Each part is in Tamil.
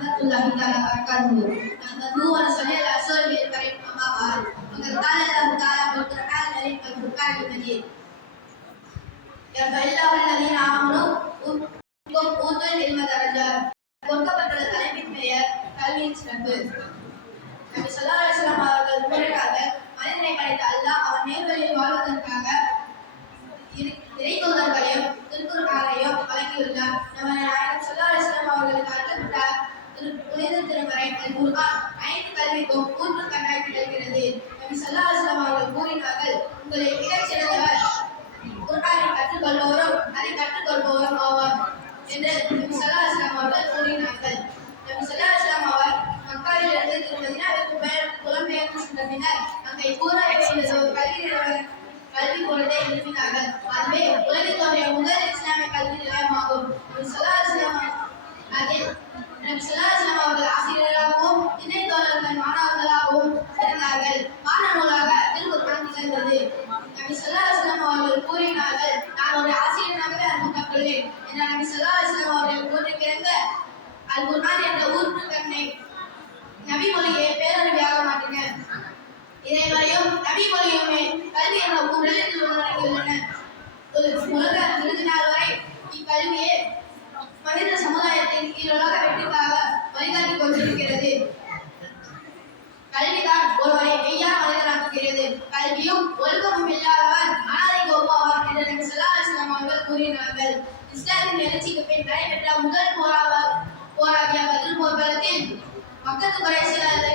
warahmatullahi wabarakatuh. Nahmadu wa nusalli ala rasulil karim amma ba'd. Qala Allah ta'ala fil Qur'an wal Furqan al-Majid. Yarfa'illahu alladhina amanu utul ilma darajat. கொடுக்கப்பட்டுள்ள தலைப்பின் பெயர் கல்வியின் சிறப்பு. நபி ஸல்லல்லாஹு அலைஹி வஸல்லம் அவர்கள் கூறினார்கள், மனிதனை படைத்த அல்லாஹ் அவன் நேர்வழியில் வாழ்வதற்காக இறைத்தூதர்களையும் திருக்குர்ஆனையும் வழங்கியுள்ளார். நபி நாயகம் ஸல்லல்லாஹு அலைஹி வஸல்லம் அவர்களுக்கு அருளப்பட்ட புனித திருமறை அல் குர்ஆன் 5 கல்விக்கும் ஊற்று கண்ணாய் திகழ்கிறது. நபி ஸல்லல்லாஹு அலைஹி வஸல்லம் அவர்கள் கூறினார்கள், உங்களை மிகச் சிறந்தவர் குர்ஆனை கற்றுக்கொள்பவரும் அதை கற்றுக்கொள்பவரும் ஆவார் என்று நபி ஸல்லல்லாஹு அலைஹி வஸல்லம் அவர்கள் கூறினார்கள். நபி ஸல்லல்லாஹு அலைஹி வஸல்லம் அவர் மக்காவிலிருந்து மதீனாவுக்கு புலம்பெயர்ந்து சென்ற பின்னர் அங்கே கூராய் செய்த ஒரு கல்விக்கூடத்தை நிறுவினார்கள். அதுவே உலகில் தோன்றிய முதல் இஸ்லாமிய கல்வி நிலையமாகும். நபி ஸல்லல்லாஹு அலைஹி வஸல்லம் அவர்கள் ஆசிரியராகவும் இணை தோழர்கள் மாணவர்களாகவும் இருந்தார்கள். பாடநூலாக திருக்குர்ஆன் திகழ்ந்தது. நபி ஸல்லல்லாஹு அலைஹி வஸல்லம் அவர்கள் கூறினார்கள், நான் ஒரு ஆசிரியராகவே அனுப்பப்பட்டுள்ளேன் என்ற நபி ஸல்லல்லாஹு அலைஹி வஸல்லம் அவர்கள் கூறியிருக்கிற அல் குர்ஆன் என்ற ஊற்று கண்ணை நபி மொழியை பேரறிவியாக மாற்றின. இதைவரையும் நபி மொழியுமே கல்வி என்ற உலகில் உள்ளடங்கியுள்ளன. உலக இறுதி நாள் வரை இக்கல்வியே மனித சமுதாயத்தின் ஈருலக வெற்றிக்காக வழிகாட்டிக் கொண்டிருக்கிறது. கல்விதான் ஒருவரை மெய்யான மனிதனாக்குகிறது. கல்வியும் ஒழுக்கமும் இல்லாதவர் அனாதைக்கு ஒப்பாவார் என்று நபி ஸல்லல்லாஹு அலைஹி வஸல்லம் அவர்கள் கூறினார்கள். இஸ்லாமின் எழுச்சிக்கு பின் நடைபெற்ற முதல் போராகிய பத்ர் போர்க்களத்தில் மக்கத்து குறைஷிகளை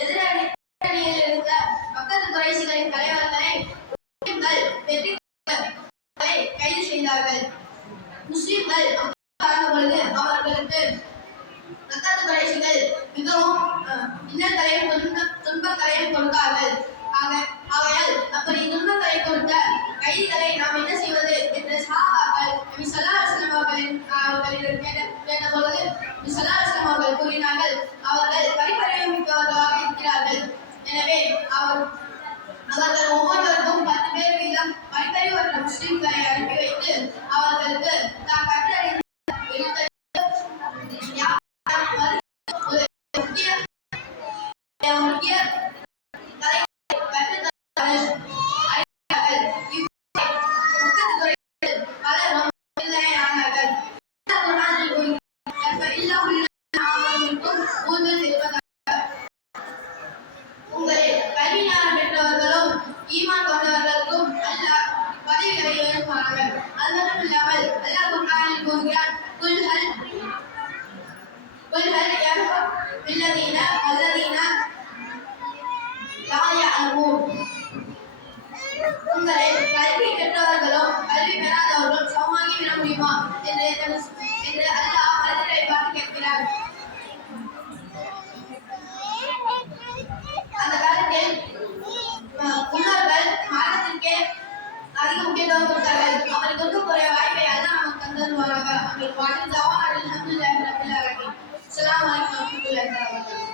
எதிரணியில் இருந்த மக்கத்து குறைஷிகளின் தலைவர்களை கைது செய்தார்கள். முஸ்லிம்கள் பொழுது அவர்களுக்கு மக்கத்து குறைஷிகள் மிகவும் இன்னல்களையும் துன்பங்களையும் கொடுத்தார்கள். ஆகையால் அப்படி துன்பங்களை கொடுத்த கைதிகளை நாம் என்ன செய்வது என்று சஹாபாக்கள் நபி ஸல்லல்லாஹு அலைஹி வஸல்லம் அவர்களிடம் கேட்ட பொழுது நபி ஸல்லல்லாஹு அலைஹி வஸல்லம் அவர்கள் கூறினார்கள், அவர்கள் படிப்பறிவு மிக்கவர்களாக இருக்கிறார்கள். எனவே அவர்கள் ஒவ்வொருவருக்கும் 10 பேர் வீதம் படிப்பறிவற்ற முஸ்லிம்களை அனுப்பி வைத்து அவர்களுக்கு தான் கற்றறிந்த உங்களை கல்வி பெற்றவர்களும் கல்வி பெறாதவர்களும் சமமாகி விட முடியுமா என்று அல்லாஹ் மனிதரை பார்த்து கேட்கிறார். அந்த காலத்தில் முன்னோர்கள் மரணத்திற்கே அதிக முக்கியத்துவம் கொடுத்தார்கள். அவருக்கு இருக்கக்கூடிய வாய்ப்பை அல்லாஹ் நமக்கு தந்தருவாராக. அவங்களுக்கு வாழ்க்கை ஜவான் அல்ஹம்துலில்லாஹி ரப்பில் ஆலமீன். அஸ்ஸலாமு அலைக்கும் வரஹ்மத்துல்லாஹி வபரகாத்துஹு.